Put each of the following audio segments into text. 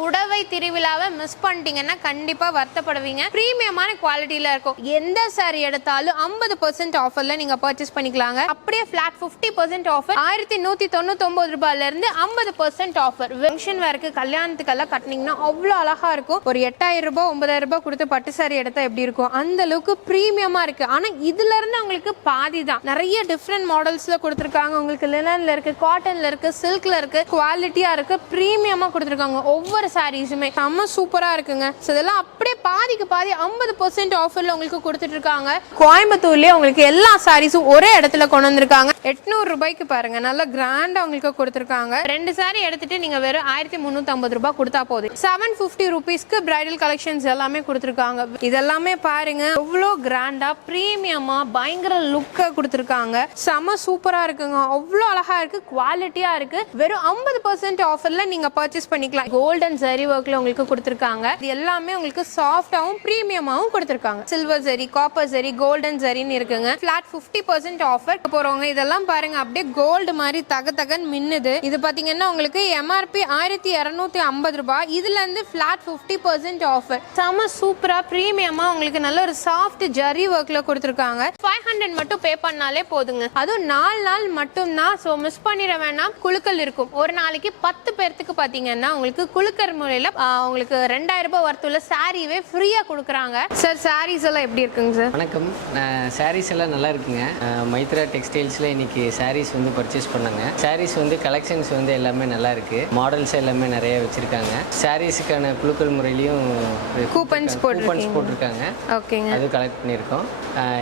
புடவை திருவிழாவை மிஸ் பண்ணிட்டீங்கன்னா கண்டிப்பா வருத்தப்படுவீங்க. பிரீமியமான குவாலிட்டியில இருக்கும். எந்த சாரி எடுத்தாலும் ஐம்பது பர்சன்ட் ஆஃபர்ல நீங்க பர்ச்சேஸ் பண்ணிக்கலாங்க. அப்படியே ஃபிளாட் ஃபிஃப்டி பர்சன்ட் ஆஃபர் ஆயிரத்தி நூத்தி தொண்ணூத்தி ஒன்பது ரூபாயில இருந்து ஐம்பது பர்சன்ட் ஆஃபர் ஃபங்க்ஷன் வேருக்கு கல்யாணத்துக்கெல்லாம் கட்டினீங்கன்னா அவ்வளோ அழகா இருக்கும். ஒரு எட்டாயிரம் ரூபாய் ஒன்பதாயிரம் ரூபாய் கொடுத்து பட்டு சாரி எடுத்தா எப்படி இருக்கும்? அந்த அளவுக்கு பிரீமியமா இருக்கு. ஆனா இதுல இருந்து உங்களுக்கு பாதி தான். நிறைய டிஃப்ரெண்ட் மாடல்ஸ்ல கொடுத்துருக்காங்க. உங்களுக்கு லினன்ல இருக்கு காட்டன்ல இருக்கு சில்க்ல இருக்கு குவாலிட்டியா இருக்கு பிரீமியமா கொடுத்துருக்காங்க. ஒவ்வொரு சாரீஸுமே செம்ம சூப்பராக இருக்குங்க. ஸோ இதெல்லாம் அப்படியே பாதிக்கு பாதி ஐம்பது பர்சன்ட் ஆஃபரில் உங்களுக்கு கொடுத்துட்டு இருக்காங்க உங்களுக்கு எல்லா சாரீஸும் ஒரே இடத்துல கொண்டு வந்திருக்காங்க. எட்நூறு ரூபாய்க்கு பாருங்க நல்ல கிராண்டாக உங்களுக்கு கொடுத்துருக்காங்க. ரெண்டு சாரி எடுத்துட்டு நீங்கள் வெறும் ஆயிரத்தி முந்நூற்றம்பது ரூபாய் கொடுத்தா போதும். செவன் ஃபிஃப்டி ருபீஸ்க்கு பிரைடல் கலெக்ஷன்ஸ் எல்லாமே கொடுத்துருக்காங்க. இதெல்லாமே பாருங்க எவ்வளோ கிராண்டாக ப்ரீமியமாக பயங்கர லுக்கை கொடுத்துருக்காங்க. செம சூப்பராக இருக்குங்க. அவ்வளோ அழகாக இருக்குது குவாலிட்டியாக இருக்குது வெறும் ஐம்பது பர்சன்ட் ஆஃபரில் நீங்கள் பர்ச்சேஸ் பண்ணிக்கலாம். கோல்டன் ஜரி ஒர்க்ல உங்களுக்கு கொடுத்துருக்காங்க. இது எல்லாமே உங்களுக்கு சாஃப்டாகவும் ப்ரீமியமாகவும் கொடுத்துருக்காங்க. Silver zari copper zari golden ஜரின்னு இருக்குங்க. ஃபிளாட் ஃபிஃப்டி பர்சன்ட் ஆஃபர் போகிறவங்க இதெல்லாம் பாருங்க. அப்படியே கோல்டு மாதிரி தக தகன் மின்னுது. இது பார்த்தீங்கன்னா உங்களுக்கு எம்ஆர்பி ஆயிரத்தி இரநூத்தி ஐம்பது ரூபாய். இதுலேருந்து ஃபிளாட் ஃபிஃப்டி பர்சன்ட் ஆஃபர் செம சூப்பராக ப்ரீமியமாக உங்களுக்கு நல்ல ஒரு சாஃப்ட் ஜரி ஒர்க்ல கொடுத்துருக்காங்க. ஃபைவ் ஹண்ட்ரட் மட்டும் பே பண்ணாலே போதுங்க. அதுவும் நாலு நாள் மட்டும்தான் ஸோ மிஸ் பண்ணிட வேணாம். குழுக்கள் இருக்கும். ஒரு நாளைக்கு பத்து பேர்த்துக்கு பார்த்தீங்கன்னா உங்களுக்கு குழுக்கள் முறையில ஆ, உங்களுக்கு ரெண்டாயிரம் ரூபாய் ஒர்த்துள்ள சாரீவே ஃப்ரீயா கொடுக்குறாங்க. சார் சாரீஸ் எல்லாம் எப்படி இருக்குங்க சார் வணக்கம். சாரீஸ் எல்லாம் நல்லா இருக்குங்க. மைத்ரா டெக்ஸ்டைல்ஸில் இன்னைக்கு சாரீஸ் வந்து பர்ச்சேஸ் பண்ணாங்க. சாரீஸ் வந்து கலெக்ஷன்ஸ் வந்து எல்லாமே நல்லா இருக்கு. மாடல்ஸ் எல்லாமே நிறைய வச்சிருக்காங்க. சாரீஸுக்கான குழுக்கள் முறையிலையும் Coupons கூப்பன்ஸ் போட்டிருக்காங்க. ஓகேங்க அது கலெக்ட் பண்ணியிருக்கோம்.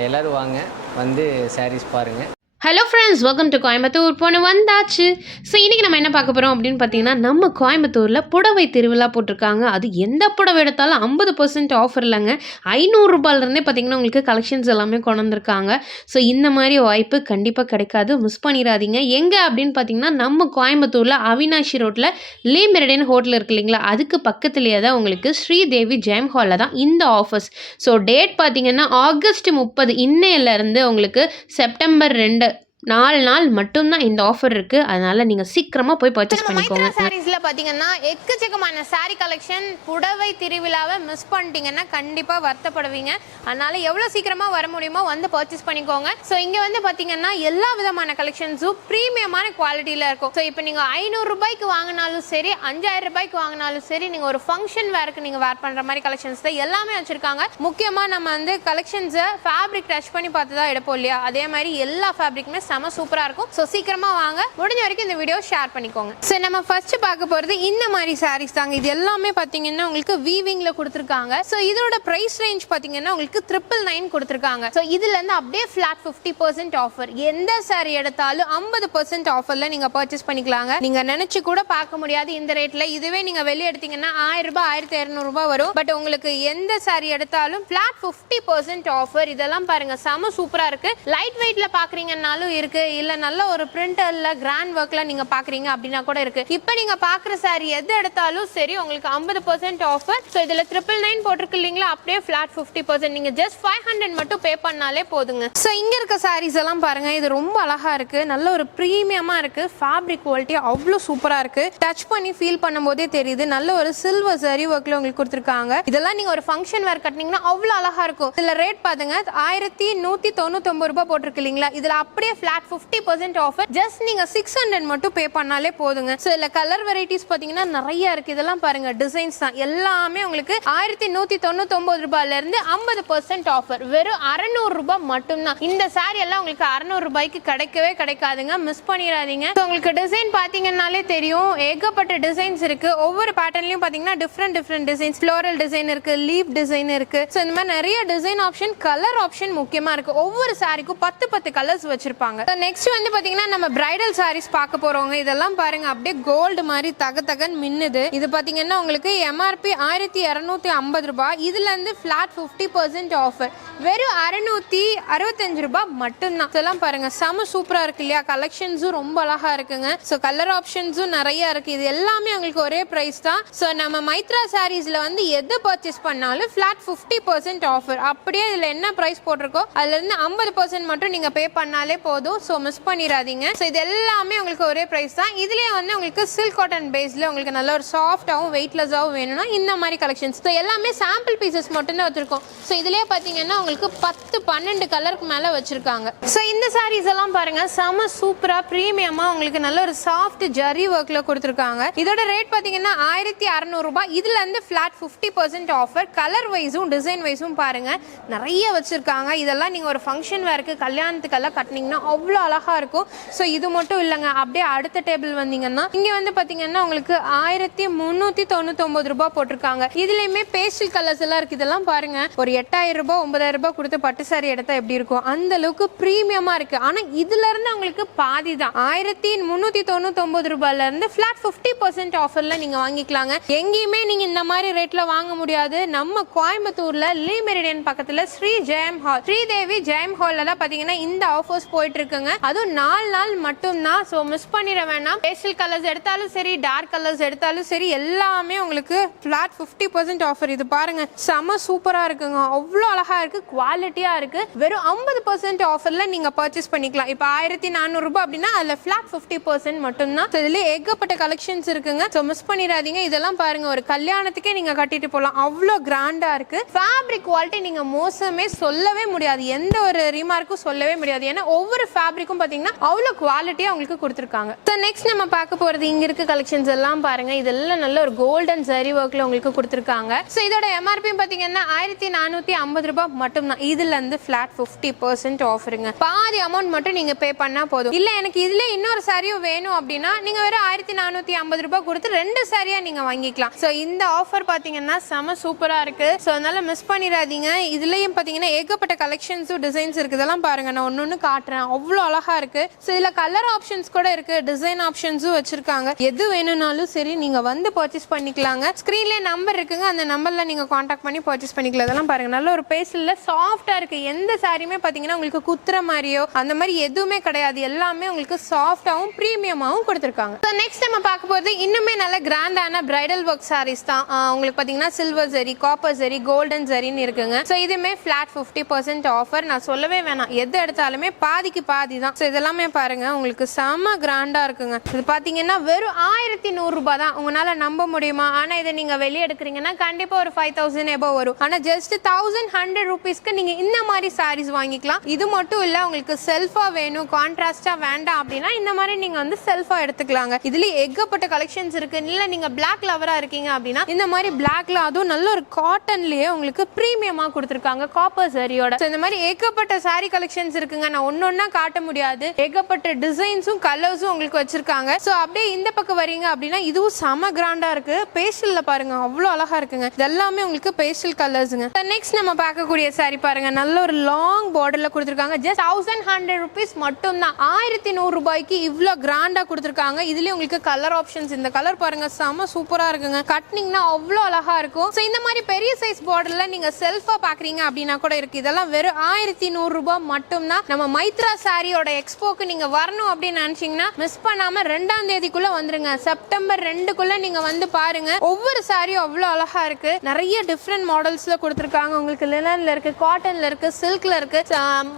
எல்லாரும் வாங்க. வந்து சாரீஸ் பாருங்கள் hello friends welcome to Coimbatore போன வந்தாச்சு. ஸோ இன்றைக்கி நம்ம என்ன பார்க்க போகிறோம் அப்படின்னு பார்த்தீங்கன்னா நம்ம கோயம்புத்தூரில் புடவை திருவிழா போட்டிருக்காங்க. அது எந்த புடவை எடுத்தாலும் ஐம்பது பர்சன்ட் ஆஃபர் இல்லைங்க. ஐநூறுரூபாலேருந்தே பார்த்தீங்கன்னா உங்களுக்கு கலெக்ஷன்ஸ் எல்லாமே கொண்டு வந்திருக்காங்க ஸோ இந்த மாதிரி வாய்ப்பு கண்டிப்பாக கிடைக்காது. மிஸ் பண்ணிடாதீங்க. எங்கே அப்படின்னு பார்த்தீங்கன்னா நம்ம கோயம்புத்தூரில் அவினாஷி ரோட்டில் லீ மெரிடியன் ஹோட்டல் இருக்கு இல்லைங்களா? அதுக்கு பக்கத்துலேயே தான் உங்களுக்கு ஸ்ரீதேவி ஜெயம் ஹாலில் தான் இந்த ஆஃபர்ஸ் ஸோ டேட் பார்த்தீங்கன்னா ஆகஸ்ட் முப்பது இன்னையிலேருந்து உங்களுக்கு செப்டம்பர் ரெண்டு நாலு நாள் மட்டும்தான் இந்த ஆஃபர் இருக்கு. அதனால நீங்க சீக்கிரமா போய் பர்ச்சேஸ் பண்ணிக்கோங்க. சாரீஸ்ல பாத்தீங்கன்னா எக்கச்சக்கமான சாரி கலெக்ஷன் புடவை திருவிழாவை மிஸ் பண்ணிட்டீங்கன்னா கண்டிப்பா வருத்தப்படுவீங்க. அதனால எவ்வளவு சீக்கிரமா வர முடியுமோ வந்து பர்ச்சேஸ் பண்ணிக்கோங்க. ஸோ இங்க வந்து பாத்தீங்கன்னா எல்லா விதமான கலெக்ஷன்ஸும் பிரீமியமான குவாலிட்டியில இருக்கும். ஸோ இப்போ நீங்க ஐநூறு ரூபாய்க்கு வாங்கினாலும் சரி அஞ்சாயிரம் ரூபாய்க்கு வாங்கினாலும் சரி நீங்க ஒரு ஃபங்க்ஷன் வேருக்கு நீங்க வேர் பண்ற மாதிரி கலெக்ஷன்ஸ் தான் எல்லாமே வச்சிருக்காங்க. முக்கியமா நம்ம வந்து கலெக்ஷன்ஸை ஃபேப்ரிக் டச் பண்ணி பார்த்து தான் எடுப்போம் இல்லையா? அதே மாதிரி எல்லா ஃபேப்ரிக்குமே செம சூப்பரா இருக்கும். ஸோ சீக்கிரமா வாங்க. முடிஞ்ச வரைக்கும் இந்த வீடியோ ஷேர் பண்ணிக்கோங்க. ஸோ நம்ம ஃபர்ஸ்ட் பார்க்க போறது இந்த மாதிரி சாரீஸ் தாங்க. இது எல்லாமே பாத்தீங்கன்னா உங்களுக்கு வீவிங்ல கொடுத்துருக்காங்க. ஸோ இதோட பிரைஸ் ரேஞ்ச் பாத்தீங்கன்னா உங்களுக்கு ட்ரிபிள் நைன் கொடுத்துருக்காங்க. ஸோ இதுல இருந்து அப்படியே ஃபிளாட் ஃபிஃப்டி பர்சன்ட் ஆஃபர் எந்த சாரி எடுத்தாலும் ஐம்பது பர்சன்ட் ஆஃபர்ல நீங்க பர்ச்சேஸ் பண்ணிக்கலாங்க. நீங்க நினைச்சு கூட பார்க்க முடியாது இந்த ரேட்ல இதுவே நீங்க வெளியே எடுத்தீங்கன்னா ஆயிரம் ரூபாய் ஆயிரத்தி இரநூறுபா ரூபாய் வரும். பட் உங்களுக்கு எந்த சாரி எடுத்தாலும் ஃப்ளாட் ஃபிஃப்டி பர்சன்ட் ஆஃபர் இதெல்லாம் பாருங்க செம சூப்பரா இருக்கு. லைட் வெயிட்ல பாக்குறீங்கன்னாலும் இருக்கு. இல்ல நல்ல ஒரு பிரிண்டர்ல கிராண்ட் ஒர்க்ல நீங்க பாக்குறீங்க அப்படின்னா கூட இருக்கு. இப்போ நீங்க பாக்குற சாரி எது எடுத்தாலும் சரி உங்களுக்கு ஐம்பது பர்சன்ட் ஆஃபர் ஸோ இதுல ட்ரிபிள் நைன் போட்டிருக்கு இல்லைங்களா? அப்படியே ஃப்ளாட் ஃபிஃப்டி பர்சன்ட் நீங்க ஜஸ்ட் ஃபைவ் ஹண்ட்ரட் மட்டும் பே பண்ணாலே போதுங்க. ஸோ இங்க இருக்க சாரீஸ் எல்லாம் பாருங்க. இது ரொம்ப அழகா இருக்கு. நல்ல ஒரு ப்ரீமியமா இருக்கு. ஃபேப்ரிக் குவாலிட்டி அவ்வளோ சூப்பரா இருக்கு. டச் பண்ணி ஃபீல் பண்ணும்போதே தெரியுது. நல்ல ஒரு சில்வர் சரி ஒர்க்ல உங்களுக்கு கொடுத்துருக்காங்க. இதெல்லாம் நீங்க ஒரு ஃபங்க்ஷன் வேர் கட்டினீங்கன்னா அவ்வளோ அழகா இருக்கும். இதுல ரேட் பாருங்க ஆயிரத்தி நூத்தி தொண்ணூத்தி ஒன்பது ரூபாய் போட்டிருக்கு இல்லைங்களா? இதுல அப்படியே flat fifty percent offer just நீங்க சிக்ஸ் ஹண்ட்ரட் மட்டும் பே பண்ணாலே போதுங்க. ஸோ இதில் கலர் வெரைட்டிஸ் பார்த்தீங்கன்னா நிறைய இருக்கு. இதெல்லாம் பாருங்க டிசைன்ஸ் தான். எல்லாமே உங்களுக்கு ஆயிரத்தி நூத்தி தொண்ணூத்தி ரூபாயில இருந்து ஐம்பது பர்சன்ட் ஆஃபர் வெறும் அறநூறு ரூபாய் மட்டும்தான். இந்த சாரி எல்லாம் உங்களுக்கு அறநூறு ரூபாய்க்கு கிடைக்கவே கிடைக்காதுங்க. மிஸ் பண்ணிடாதீங்க. ஸோ உங்களுக்கு டிசைன் பார்த்தீங்கன்னாலே தெரியும். ஏகப்பட்ட டிசைன்ஸ் இருக்கு. ஒவ்வொரு பேட்டர்ன்லயும் பார்த்தீங்கன்னா different different designs floral design இருக்கு லீவ் டிசைன் இருக்கு. ஸோ இந்த மாதிரி நிறைய டிசைன் ஆப்ஷன் கலர் ஆப்ஷன் முக்கியமா இருக்கு. ஒவ்வொரு சாரிக்கும் பத்து பத்து கலர்ஸ் வச்சிருப்பாங்க. நெக்ஸ்ட் வந்து பாத்தீங்கன்னா நம்ம பிரைடல் சாரீஸ் பார்க்க போறவங்க இதெல்லாம் பாருங்க அப்படியே கோல்டு மாதிரி தக தகன் மின்னுது. இது பாத்தீங்கன்னா உங்களுக்கு எம்ஆர்பி ஆயிரத்தி இரநூத்தி ஐம்பது ரூபாய். இதுல இருந்து பிளாட் ஃபிஃப்டி பர்சன்ட் ஆஃபர் வெறும் அறுநூத்தி அறுபத்தஞ்சு ரூபாய் மட்டும்தான். இதெல்லாம் பாருங்க செம சூப்பரா இருக்கு இல்லையா? கலெக்ஷன்ஸும் ரொம்ப அழகா இருக்குங்க. ஸோ கலர் ஆப்ஷன்ஸும் நிறைய இருக்கு. இது எல்லாமே உங்களுக்கு ஒரே பிரைஸ் தான். ஸோ நம்ம மைத்ரா சாரீஸ்ல வந்து எது பர்ச்சேஸ் பண்ணாலும் பிளாட் ஃபிஃப்டி பர்சன்ட் ஆஃபர் அப்படியே இதுல என்ன பிரைஸ் போட்டிருக்கோ அதுல இருந்து ஐம்பது பர்சன்ட் மட்டும் நீங்க பே பண்ணாலே போதும். அதுவும் ஸோ மிஸ் பண்ணிடாதீங்க. ஸோ இது எல்லாமே உங்களுக்கு ஒரே ப்ரைஸ் தான். இதுலேயே வந்து உங்களுக்கு சில்க் காட்டன் பேஸில் உங்களுக்கு நல்ல ஒரு சாஃப்டாகவும் வெயிட்லெஸ்ஸாகவும் வேணும்னா இந்த மாதிரி கலெக்ஷன்ஸ் ஸோ எல்லாமே சாம்பிள் பீசஸ் மட்டும்தான் வச்சுருக்கோம். ஸோ இதுலேயே பார்த்தீங்கன்னா உங்களுக்கு பத்து பன்னெண்டு கலருக்கு மேலே வச்சுருக்காங்க. ஸோ இந்த சாரீஸ் எல்லாம் பாருங்கள் செம சூப்பராக ப்ரீமியமாக உங்களுக்கு நல்ல ஒரு சாஃப்ட் ஜரி ஒர்க்கில் கொடுத்துருக்காங்க. இதோட ரேட் பார்த்தீங்கன்னா ஆயிரத்தி அறநூறுபா இதுலேருந்து flat fifty percent offer colour வைஸும் டிசைன் வைஸும் பாருங்கள் நிறைய வச்சுருக்காங்க. இதெல்லாம் நீங்கள் ஒரு ஃபங்க்ஷன் வேருக்கு கல்யாணத்துக்கெல்லாம் கட்டினீங்கன்னா அவ்வளோ அழகாக இருக்கும். ஸோ இது மட்டும் இல்லைங்க. அப்படியே அடுத்த டேபிள் வந்தீங்கன்னா இங்கே வந்து பார்த்தீங்கன்னா உங்களுக்கு ஆயிரத்தி முந்நூற்றி தொண்ணூத்தொம்பது ரூபாய் போட்டிருக்காங்க. இதுலேயுமே பேஸ்டல் கலர்ஸ் எல்லாம் இருக்குது இதெல்லாம் பாருங்க. ஒரு எட்டாயிரம் ரூபாய் ஒன்பதாயிரம் ரூபாய் கொடுத்து பட்டு சாரி எடுத்தா எப்படி இருக்கும்? அந்த அளவுக்கு ப்ரீமியமாக இருக்குது ஆனால் இதுல இருந்து உங்களுக்கு பாதி தான். ஆயிரத்தி முந்நூற்றி தொண்ணூத்தொம்பது ரூபாயில இருந்து ஃப்ளாட் ஃபிஃப்டி பர்சன்ட் ஆஃபரில் நீங்கள் வாங்கிக்கலாங்க. எங்கேயுமே நீங்கள் இந்த மாதிரி ரேட்டில் வாங்க முடியாது. நம்ம கோயம்புத்தூரில் லீ மெரிடியன் பக்கத்தில் ஸ்ரீ ஜெயம் ஹால் ஸ்ரீதேவி ஜெயம் ஹாலில் தான் பார்த்தீங்கன்னா இந்த ஆஃபர்ஸ் போயிட்டு இருக்குங்க. அதுவும் நாலு நாள் மட்டும்தான். ஸோ மிஸ் பண்ணிட வேணாம். பேஸ்டல் கலர்ஸ் எடுத்தாலும் சரி டார்க் கலர்ஸ் எடுத்தாலும் சரி எல்லாமே உங்களுக்கு ஃப்ளாட் ஃபிஃப்டி பர்சன்ட் ஆஃபர் இது பாருங்க செம சூப்பராக இருக்குங்க. அவ்வளோ அழகாக இருக்கு குவாலிட்டியாக இருக்கு. வெறும் ஐம்பது பர்சன்ட் ஆஃபரில் நீங்கள் பர்ச்சேஸ் பண்ணிக்கலாம். இப்போ ஆயிரத்தி நானூறுரூபா அப்படின்னா அதில் ஃபிளாட் ஃபிஃப்டி பர்சன்ட் மட்டும்தான். ஸோ இதில் ஏகப்பட்ட கலெக்ஷன்ஸ் இருக்குங்க. ஸோ மிஸ் பண்ணிடாதீங்க. இதெல்லாம் பாருங்க ஒரு கல்யாணத்துக்கே நீங்கள் கட்டிட்டு போகலாம் அவ்வளோ கிராண்டாக இருக்கு. ஃபேப்ரிக் குவாலிட்டி நீங்கள் மோசமே சொல்லவே முடியாது. எந்த ஒரு ரிமார்க்கும் சொல்லவே முடியாது. ஏன்னா ஒவ்வொரு ஃபேப்ரிக்கும் பார்த்தீங்கன்னா அவ்வளோ குவாலிட்டியாக அவங்களுக்கு கொடுத்துருக்காங்க. ஸோ நெக்ஸ்ட் நம்ம பார்க்க போகிறது இங்கே இருக்க கலெக்ஷன்ஸ் எல்லாம் பாருங்க. இதெல்லாம் நல்ல ஒரு கோல்டன் சரி ஒர்க்கில் உங்களுக்கு கொடுத்துருக்காங்க. ஸோ இதோட எம்ஆர்பியும் பார்த்தீங்கன்னா ஆயிரத்தி நானூற்றி ஐம்பது ரூபாய் மட்டும் தான் இருந்து ஃப்ளாட் ஃபிஃப்டி பர்சன்ட் ஆஃபருங்க பாதி அமௌண்ட் மட்டும் நீங்கள் பே பண்ணால் போதும். இல்லை எனக்கு இதில் இன்னொரு சாரியும் வேணும் அப்படின்னா நீங்கள் வெறும் ஆயிரத்தி நானூற்றி ஐம்பது ரூபாய் கொடுத்து ரெண்டு சாரியாக நீங்கள் வாங்கிக்கலாம். ஸோ இந்த ஆஃபர் பார்த்தீங்கன்னா செம சூப்பராக இருக்குது ஸோ அதனால் மிஸ் பண்ணிடாதீங்க. இதுலேயும் பார்த்தீங்கன்னா ஏகப்பட்ட கலெக்ஷன்ஸும் டிசைன்ஸ் இருக்குதெல்லாம் பாருங்கள் பாருங்க. நான் ஒன்று ஒன்று காட்டுறேன். அவ்வளோ அழகா இருக்கு. ஸோ இதில் கலர் ஆப்ஷன்ஸ் கூட இருக்கு. டிசைன் ஆப்ஷன்ஸும் வச்சிருக்காங்க. எது வேணும்னாலும் சரி நீங்கள் வந்து பர்ச்சேஸ் பண்ணிக்கலாங்க. ஸ்க்ரீன்லேயே நம்பர் இருக்குங்க. அந்த நம்பரில் நீங்கள் காண்டாக்ட் பண்ணி பர்ச்சேஸ் பண்ணிக்கலாம் இதெல்லாம் பாருங்க. நல்ல ஒரு பேஸ்ல சாஃப்டாக இருக்கு. எந்த சாரியுமே பார்த்தீங்கன்னா உங்களுக்கு குத்துற மாதிரியோ அந்த மாதிரி எதுவுமே கிடையாது. எல்லாமே உங்களுக்கு சாஃப்டாகவும் ப்ரீமியமாகவும் கொடுத்துருக்காங்க. ஸோ நெக்ஸ்ட் நம்ம பார்க்க போகிறது இன்னுமே நல்ல கிராண்டான பிரைடல் ஒர்க் சாரீஸ் தான். உங்களுக்கு பார்த்தீங்கன்னா silver zari copper zari golden ஜெரின்னு இருக்குங்க. ஸோ இதுவுமே ஃபிளாட் ஃபிஃப்டி பர்சன்ட் ஆஃபர் நான் சொல்லவே வேணாம். எது எடுத்தாலுமே பாதிக்கு பாதி தான் ஸோ இதெல்லாமே பாருங்க உங்களுக்கு செம கிராண்டா இருக்குங்க. இது பார்த்தீங்கன்னா வெறும் ஆயிரத்தி நூறுரூபா தான் உங்களால் நம்ப முடியுமா? ஆனால் இதை நீங்கள் வெளியே எடுக்கிறீங்கன்னா கண்டிப்பாக ஒரு ஃபைவ் தௌசண்ட் எபோ வரும். ஆனால் ஜஸ்ட் தௌசண்ட் ஹண்ட்ரட் ருபீஸ்க்கு நீங்கள் இந்த மாதிரி சாரீஸ் வாங்கிக்கலாம். இது மட்டும் இல்லை உங்களுக்கு செல்ஃபாக வேணும் கான்ட்ராஸ்டாக வேண்டாம் அப்படின்னா இந்த மாதிரி நீங்கள் வந்து செல்ஃபாக எடுத்துக்கலாங்க. இதுல எக்கப்பட்ட கலெக்ஷன்ஸ் இருக்கு. இல்லை நீங்கள் பிளாக் லவராக இருக்கீங்க அப்படின்னா இந்த மாதிரி பிளாக்ல அதுவும் நல்ல ஒரு காட்டன்லயே உங்களுக்கு ப்ரீமியமாக கொடுத்துருக்காங்க காப்பர் சரியோட ஸோ இந்த மாதிரி ஏகப்பட்ட சாரீ கலெக்ஷன்ஸ் இருக்குங்க. நான் ஒன்று ஒன்றா காட்ட முடியாது. ஏகப்பட்ட டிசைன்ஸும் கலர்ஸும் உங்களுக்கு வச்சிருக்காங்க. ஸோ அப்படியே இந்த பக்கம் வரீங்க அப்படின்னா இதுவும் செம கிராண்டா இருக்கு. பேஸ்டல்ல பாருங்க அவ்வளோ அழகா இருக்குங்க. இது எல்லாமே உங்களுக்கு பேஸ்டல் கலர்ஸுங்க நெக்ஸ்ட் நம்ம பார்க்கக்கூடிய சாரி பாருங்க. நல்ல ஒரு லாங் பார்டர்ல கொடுத்துருக்காங்க. ஜஸ்ட் தௌசண்ட் ஹண்ட்ரட் ருபீஸ் மட்டும் தான் ஆயிரத்தி நூறு ரூபாய்க்கு இவ்வளோ கிராண்டா கொடுத்துருக்காங்க. இதுலயும் உங்களுக்கு கலர் ஆப்ஷன்ஸ் இந்த கலர் பாருங்க செம சூப்பரா இருக்குங்க. கட்டினீங்கன்னா அவ்வளோ அழகா இருக்கும். ஸோ இந்த மாதிரி பெரிய சைஸ் பார்டர்ல நீங்க செல்ஃபா பாக்குறீங்க அப்படின்னா கூட இருக்கு. இதெல்லாம் வெறும் ஆயிரத்தி நூறு ரூபாய் மட்டும்தான். நம்ம மைத்ரா சாரியோட எக்ஸ்போக்கு நீங்க வரணும் அப்படின்னு நினைச்சீங்கன்னா மிஸ் பண்ணாம ரெண்டாம் தேதிக்குள்ள வந்துருங்க. செப்டம்பர் ரெண்டுக்குள்ள நீங்க வந்து பாருங்க. ஒவ்வொரு சாரியும் அவ்வளோ அழகா இருக்கு. நிறைய டிஃப்ரெண்ட் மாடல்ஸ்ல கொடுத்துருக்காங்க. உங்களுக்கு லினன்ல இருக்கு காட்டன்ல இருக்கு சில்க்ல இருக்கு.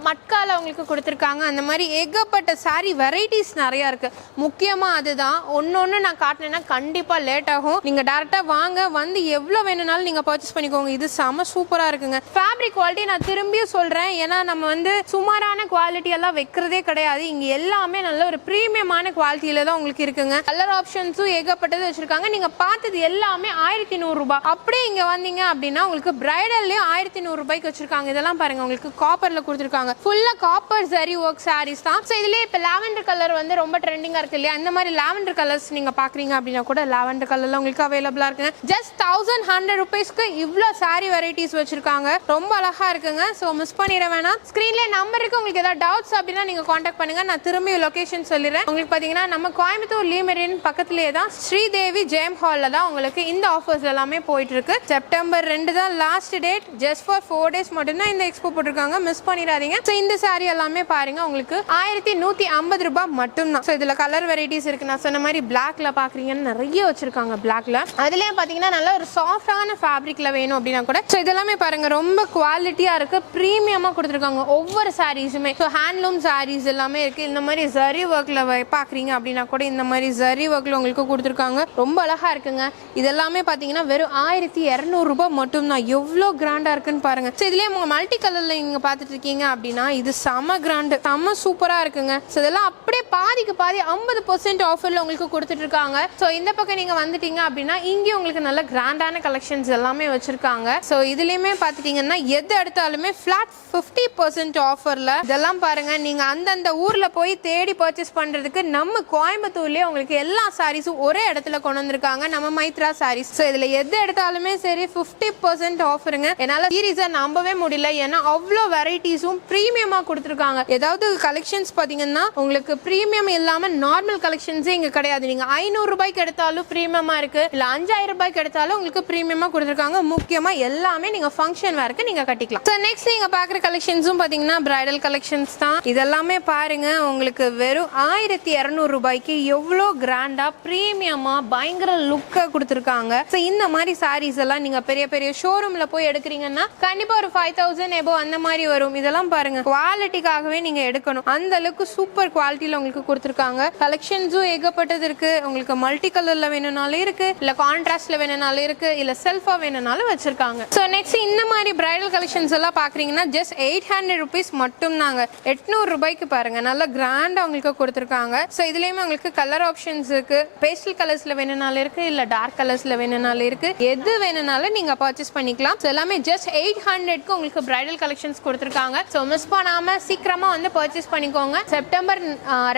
மட்கால உங்களுக்கு கொடுத்துருக்காங்க. அந்த மாதிரி ஏகப்பட்ட சாரி வெரைட்டிஸ் நிறைய இருக்கு. முக்கியமா அதுதான். ஒன்னொன்னு நான் காட்டினேன்னா கண்டிப்பா லேட் ஆகும். நீங்க டேரக்டா வாங்க வந்து எவ்வளவு வேணும்னாலும் நீங்க பர்ச்சேஸ் பண்ணிக்கோங்க. இது செம சூப்பரா இருக்குங்க. ஃபேப்ரிக் குவாலிட்டி நான் திரும்பியும் சொல்றேன். ஏன்னா நம்ம வந்து சுமாரான குவாலிட்டி எல்லாம் வைக்கிறதே கிடையாது. இங்க எல்லாமே நல்ல ஒரு ப்ரீமியமான குவாலிட்டியில தான் உங்களுக்கு இருக்குங்க. கலர் ஆப்ஷன்ஸும் ஏகப்பட்டது வச்சிருக்காங்க. நீங்க பார்த்தது எல்லாமே ஆயிரத்தி நூறுரூபா அப்படியே இங்க வந்தீங்க அப்படின்னா உங்களுக்கு பிரைடல்லையும் ஆயிரத்தி நூறுரூபாய்க்கு வச்சிருக்காங்க. இதெல்லாம் பாருங்க உங்களுக்கு காப்பர்ல கொடுத்துருக்காங்க. ஃபுல்லா காப்பர் சரி ஒர்க் சாரீஸ் தான். ஸோ இதுலயே இப்போ லாவெண்டர் கலர் வந்து ரொம்ப ட்ரெண்டிங்காக இருக்கு இல்லையா? இந்த மாதிரி லாவெண்டர் கலர்ஸ் நீங்க பாக்குறீங்க அப்படின்னா கூட லாவெண்டர் கலரில் உங்களுக்கு அவைலபிளா இருக்குங்க. ஜஸ்ட் தௌசண்ட் ஹண்ட்ரட் ருபீஸ்க்கு இவ்வளோ சாரி வெரைட்டிஸ் வச்சிருக்காங்க. ரொம்ப அழகா இருக்குங்க. ஸோ மிஸ் பண்ணிட வேணாம். ஸ்க்ரீன்லேயே நம்பருக்கு உங்களுக்கு ஏதாவது டவுட்ஸ் அப்படின்னா நீங்க காண்டாக்ட் பண்ணுங்க. நான் திரும்பி லொக்கேஷன் சொல்லிடுறேன். உங்களுக்கு பாத்தீங்கன்னா நம்ம கோயம்புத்தூர் லீமெரின் பக்கத்துலேயே தான் ஸ்ரீதேவி ஜெயம் ஹாலில் தான் உங்களுக்கு இந்த ஆஃபர்ஸ் எல்லாமே போயிட்டு இருக்கு செப்டம்பர் ரெண்டு தான் last date just for four days மட்டும்தான் இந்த எக்ஸ்போ போட்டிருக்காங்க. மிஸ் பண்ணிடாதீங்க. ஸோ இந்த சாரி எல்லாமே பாருங்க. உங்களுக்கு ஆயிரத்தி நூத்தி ஐம்பது ரூபாய் மட்டும்தான். ஸோ இதில் கலர் வெரைட்டிஸ் இருக்கு. நான் சொன்ன மாதிரி பிளாக்ல பாக்குறீங்கன்னு நிறைய வச்சிருக்காங்க பிளாக்ல அதுலயே பாத்தீங்கன்னா நல்ல ஒரு சாஃப்டான ஃபேப்ரிக்ல வேணும் அப்படின்னா கூட. ஸோ இதெல்லாமே பாருங்க. ரொம்ப குவாலிட்டியா இருக்கு. ப்ரீமியமா கொடுத்துருக்காங்க. ஒவ்வொரு சாரீஸுமே ஸோ ஹேண்ட்லூம் சாரீஸ் எல்லாமே இருக்குது இந்த மாதிரி ஜரி ஒர்க்கில் பார்க்குறீங்க அப்படின்னா கூட இந்த மாதிரி ஜரி ஒர்க்கில் உங்களுக்கு கொடுத்துருக்காங்க. ரொம்ப அழகாக இருக்குங்க. இதெல்லாமே பார்த்தீங்கன்னா வெறும் ஆயிரத்தி இரநூறுபா மட்டும்தான். எவ்வளோ கிராண்டாக இருக்குன்னு பாருங்கள் ஸோ இதுலேயே உங்கள் மல்டி கலரில் நீங்கள் பார்த்துட்டு இருக்கீங்க அப்படின்னா இது செம கிராண்டு செம சூப்பராக இருக்குங்க. ஸோ இதெல்லாம் அப்படியே பாதிக்கு பாதி ஐம்பது பர்சன்ட் ஆஃபரில் உங்களுக்கு கொடுத்துட்டு இருக்காங்க. ஸோ இந்த பக்கம் நீங்கள் வந்துட்டீங்க அப்படின்னா இங்கேயும் உங்களுக்கு நல்ல கிராண்டான கலெக்ஷன்ஸ் எல்லாமே வச்சுருக்காங்க. ஸோ இதுலேயுமே பார்த்துட்டிங்கன்னா எது எடுத்தாலுமே ஃப்ளாட் ஃபிஃப்டி பர்சன்ட் ஆஃபரில் இதெல்லாம் பாருங்க. நீங்கள் நீங்கள் அந்தந்த ஊரில் போய் தேடி பர்ச்சேஸ் பண்ணுறதுக்கு நம்ம கோயம்புத்தூர்லேயே உங்களுக்கு எல்லா சாரீஸும் ஒரே இடத்துல கொண்டு வந்திருக்காங்க. நம்ம மைத்ரா சாரீஸ் ஸோ இதில் எது எடுத்தாலுமே சரி ஃபிஃப்டி பர்சன்ட் ஆஃபருங்க என்னால் சீரீஸை நம்பவே முடியல. ஏன்னா அவ்வளோ வெரைட்டிஸும் ப்ரீமியமாக கொடுத்துருக்காங்க. ஏதாவது கலெக்ஷன்ஸ் பார்த்தீங்கன்னா உங்களுக்கு ப்ரீமியம் இல்லாமல் நார்மல் கலெக்ஷன்ஸே இங்கே கிடையாது. நீங்கள் ஐநூறு ரூபாய்க்கு எடுத்தாலும் ப்ரீமியமாக இருக்குது இல்லை அஞ்சாயிரம் ரூபாய்க்கு எடுத்தாலும் உங்களுக்கு ப்ரீமியமாக கொடுத்துருக்காங்க. முக்கியமாக எல்லாமே நீங்கள் ஃபங்க்ஷன் வேறுக்கு நீங்கள் கட்டிக்கலாம். ஸோ நெக்ஸ்ட் நீங்கள் பார்க்குற கலெக்ஷன்ஸும் பார்த்தீங்கன்னா பிரைடல் கலெக்ஷன்ஸ் தான். இது இதெல்லாமே பாருங்க உங்களுக்கு வெறும் ஆயிரத்தி இரநூறு ரூபாய்க்கு எவ்வளோ கிராண்டா ப்ரீமியமாக பயங்கர லுக்கை கொடுத்துருக்காங்க. ஸோ இந்த மாதிரி சாரீஸ் எல்லாம் நீங்கள் பெரிய பெரிய ஷோரூமில் போய் எடுக்கிறீங்கன்னா கண்டிப்பாக ஒரு ஃபைவ் தௌசண்ட் எபோ அந்த மாதிரி வரும். இதெல்லாம் பாருங்க குவாலிட்டிக்காகவே நீங்கள் எடுக்கணும். அந்த அளவுக்கு சூப்பர் குவாலிட்டியில் உங்களுக்கு கொடுத்துருக்காங்க. கலெக்ஷன்ஸும் ஏகப்பட்டது இருக்கு. உங்களுக்கு மல்டி கலரில் வேணும்னாலும் இருக்கு இல்லை கான்ட்ராஸ்ட்ல வேணும்னாலும் இருக்கு இல்லை செல்ஃபாக வேணும்னாலும் வச்சிருக்காங்க. ஸோ நெக்ஸ்ட் இந்த மாதிரி பிரைடல் கலெக்ஷன்ஸ் எல்லாம் பார்க்குறீங்கன்னா ஜஸ்ட் எயிட் ஹண்ட்ரட் ருபீஸ் மட்டும் தாங்க எட்நூறு ரூபாய்க்கு பாருங்க. நல்லா கிராண்டாக உங்களுக்கு கொடுத்துருக்காங்க. ஸோ இதுலேயுமே உங்களுக்கு கலர் ஆப்ஷன்ஸ் இருக்கு. பேஸ்டல் கலர்ஸ்ல வேணும்னாலும் இருக்கு இல்லை டார்க் கலர்ஸ்ல வேணும்னாலும் இருக்கு. எது வேணும்னாலும் நீங்க பர்ச்சேஸ் பண்ணிக்கலாம். ஸோ எல்லாமே ஜஸ்ட் எயிட் ஹண்ட்ரட்க்கு உங்களுக்கு பிரைடல் கலெக்ஷன்ஸ் கொடுத்துருக்காங்க. ஸோ மிஸ் பண்ணாம சீக்கிரமா வந்து பர்ச்சேஸ் பண்ணிக்கோங்க. செப்டம்பர்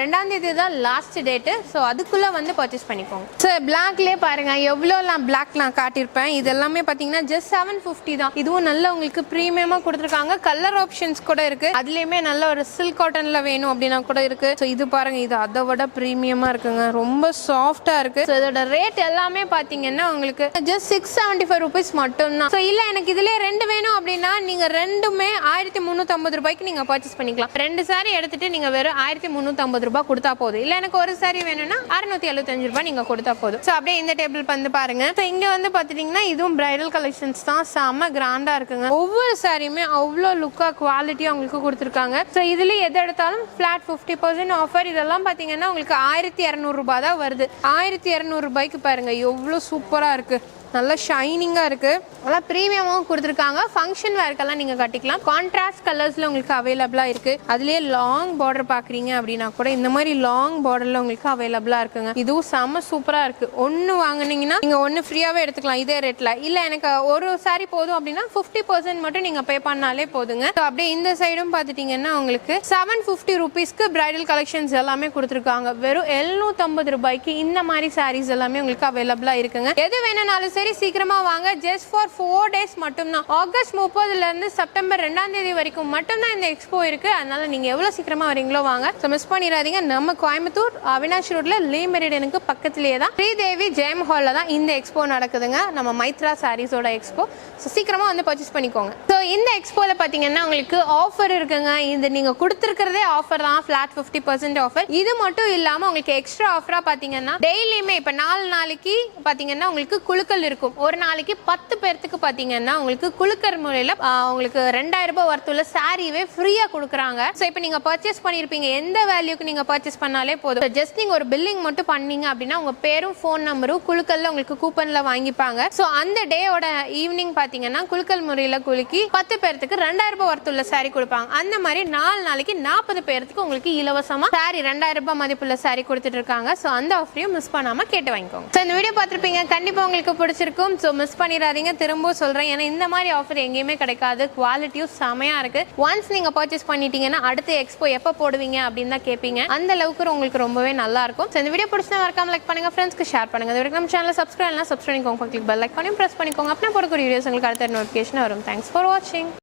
ரெண்டாம் தேதி தான் லாஸ்ட் டேட்டு ஸோ அதுக்குள்ள வந்து பர்ச்சேஸ் பண்ணிக்கோங்க. ஸோ பிளாக்லேயே பாருங்க. எவ்வளோலாம் பிளாக்லாம் காட்டியிருப்பேன். இது எல்லாமே பார்த்தீங்கன்னா ஜஸ்ட் செவன் ஃபிஃப்டி தான். இதுவும் நல்ல உங்களுக்கு ப்ரீமியமாக கொடுத்துருக்காங்க. கலர் ஆப்ஷன்ஸ் கூட இருக்கு. அதுலேயுமே நல்ல ஒரு சில்க் காட்டன்ல வேணும் அப்படின்னா கூட இருக்கு. ஸோ இது பாருங்க இது அதை விட ப்ரீமியமா இருக்குங்க. ரொம்ப சாஃப்டா இருக்கு. ஸோ இதோட ரேட் எல்லாமே பார்த்தீங்கன்னா உங்களுக்கு just six seventy five rupees மட்டும் தான் ஸோ இல்லை எனக்கு இதுலேயே ரெண்டு வேணும் அப்படின்னா நீங்க ரெண்டுமே ஆயிரத்தி முந்நூற்றம்பது ரூபாய்க்கு நீங்க பர்ச்சேஸ் பண்ணிக்கலாம். ரெண்டு சாரி எடுத்துட்டு நீங்க வெறும் ஆயிரத்தி முந்நூற்றம்பது ரூபாய் கொடுத்தா போதும். இல்லை எனக்கு ஒரு சாரி வேணும்னா அறுநூத்தி எழுபத்தஞ்சு ரூபாய் நீங்க கொடுத்தா போதும். ஸோ அப்படியே இந்த டேபிள் வந்து பாருங்க. ஸோ இங்க வந்து பாத்துட்டீங்கன்னா இதுவும் பிரைடல் கலெக்ஷன்ஸ் தான். செம்ம கிராண்டா இருக்குங்க. ஒவ்வொரு சாரியுமே அவ்வளோ லுக்கா குவாலிட்டியாக உங்களுக்கு கொடுத்துருக்காங்க. ஸோ இதுல எது எடுத்தாலும் ஃப்ளாட் ஃபிஃப்டி பர்சன்ட் ஆஃபர் இதெல்லாம் பார்த்தீங்கன்னா உங்களுக்கு ஆயிரத்தி இரநூறுபா தான் வருது. ஆயிரத்தி இரநூறுபாய்க்கு பாருங்கள் எவ்வளோ சூப்பராக இருக்குது நல்லா ஷைனிங்காக இருக்குது நல்லா ப்ரீமியமாகவும் கொடுத்துருக்காங்க. ஃபங்க்ஷன் வேர்க்கெல்லாம் நீங்கள் கட்டிக்கலாம். கான்ட்ராஸ்ட் கலர்ஸில் உங்களுக்கு அவைலபிளாக இருக்குது அதுலேயே லாங் பார்டர் பார்க்குறீங்க அப்படின்னா கூட இந்த மாதிரி லாங் பார்டரில் உங்களுக்கு அவைலபிளாக இருக்குங்க. இதுவும் செம்ம சூப்பராக இருக்குது ஒன்று வாங்கினீங்கன்னா நீங்கள் ஒன்று ஃப்ரீயாகவே எடுத்துக்கலாம். இதே ரேட்டில் இல்லை எனக்கு ஒரு சாரி போதும் அப்படின்னா ஃபிஃப்டி பர்சன்ட் மட்டும் நீங்கள் பே பண்ணாலே போதுங்க. ஸோ அப்படியே இந்த சைடும் பார்த்துட்டிங்கன்னா உங்களுக்கு செவன் ஃபிஃப்டி ருபீஸ்க்கு பிரைடல் கலெக்ஷன்ஸ் எல்லாமே கொடுத்துருக்காங்க. வெறும் எழுநூத்தம்பது ரூபாய்க்கு இந்த மாதிரி சாரீஸ் எல்லாமே உங்களுக்கு அவைலபிளாக இருக்குங்க. எது வேணும்னாலும் சரி சீக்கிரமா வாங்க. ஜஸ்ட் ஃபார் ஃபோர் டேஸ் மட்டும்தான். ஆகஸ்ட் முப்பதுல இருந்து செப்டம்பர் ரெண்டாம் தேதி வரைக்கும் மட்டும்தான் இந்த எக்ஸ்போ இருக்கு. அதனால நீங்க எவ்வளவு சீக்கிரமா வரீங்களோ வாங்க. ஸோ மிஸ் பண்ணிடாதீங்க. நம்ம கோயம்புத்தூர் அவினாஷ் ரோட்ல லே மெரிடனுக்கு பக்கத்துலேயே தான் ஸ்ரீதேவி ஜெயம் ஹாலில் தான் இந்த எக்ஸ்போ நடக்குதுங்க. நம்ம மைத்ரா சாரீஸோட எக்ஸ்போ ஸோ சீக்கிரமா வந்து பர்ச்சேஸ் பண்ணிக்கோங்க. ஸோ இந்த எக்ஸ்போல பார்த்தீங்கன்னா உங்களுக்கு ஆஃபர் இருக்குங்க. இது நீங்க கொடுத்துருக்கிறதே ஆஃபர் தான். ஃபிளாட் ஃபிஃப்டி பர்சன்ட் ஆஃபர் இது மட்டும் இல்லாம உங்களுக்கு எக்ஸ்ட்ரா ஆஃபரா பார்த்தீங்கன்னா டெய்லியுமே இப்போ நாலு நாளைக்கு பார்த்தீங்கன்னா உங்களுக்கு குழுக்கள் இருக்கும் ஒரு நாளைக்கு பத்து பேர்த்துக்கு பார்த்தீங்கன்னா உங்களுக்கு குழுக்கர் முறையில் உங்களுக்கு ரெண்டாயிரம் ரூபாய் ஒர்த்துள்ள சாரீவே ஃப்ரீயாக கொடுக்குறாங்க. ஸோ இப்போ நீங்கள் பர்ச்சேஸ் பண்ணியிருப்பீங்க எந்த வேல்யூக்கு நீங்கள் பர்ச்சேஸ் பண்ணாலே போதும். ஜஸ்ட் நீங்கள் ஒரு பில்லிங் மட்டும் பண்ணீங்க அப்படின்னா உங்கள் பேரும் ஃபோன் நம்பரும் குழுக்கல்ல உங்களுக்கு கூப்பனில் வாங்கிப்பாங்க. ஸோ அந்த டேயோட ஈவினிங் பார்த்தீங்கன்னா குழுக்கல் முறையில் குலுக்கி பத்து பேர்த்துக்கு ரெண்டாயிரம் ரூபாய் ஒர்த்துள்ள சாரி கொடுப்பாங்க. அந்த மாதிரி நாலு நாளைக்கு நாற்பது பேர்த்துக்கு உங்களுக்கு இலவசமாக சாரி ரெண்டாயிரம் ரூபாய் மதிப்புள்ள சாரி கொடுத்துட்டு இருக்காங்க. ஸோ அந்த ஆஃபரையும் மிஸ் பண்ணாமல் கேட்டு வாங்கிக்கோங்க. ஸோ இந்த வீடியோ பார்த்துருப்பீங்க. கண்டிப்பாக உங்களுக்கு பிடிச்சிருக்கும். ஸோ மிஸ் பண்ணிடாதீங்க. திரும்பவும் சொல்கிறேன் ஏன்னா இந்த மாதிரி ஆஃபர் எங்கேயுமே கிடைக்காது. குவாலிட்டியும் செமையாக இருக்குது ஒன்ஸ் நீங்கள் பர்ச்சேஸ் பண்ணிட்டீங்கன்னா அடுத்த எக்ஸ்போ எப்போ போடுவீங்க அப்படின்னு தான் கேட்பீங்க அந்த அளவுக்கு உங்களுக்கு ரொம்பவே நல்லா இருக்கும். ஸோ இந்த வீடியோ பிடிச்சா மறக்காம லைக் பண்ணுங்க. ஃப்ரெண்ட்ஸ்க்கு ஷேர் பண்ணுங்க. இது வரைக்கும் நம்ம சேனலை சப்ஸ்கிரைப் பண்ணலாம் சப்ஸ்கிரைப் பண்ணிக்கோங்க. கிளிக் பெல் லைக் பண்ணி ப்ரெஸ் பண்ணிக்கோங்க. அப்படின்னா போடக்கூடிய வீடியோஸ் உங்களுக்கு அடுத்த நோட்டிஃபிகேஷன் வரும். தேங்க்ஸ் ஃபார் வாட்சிங்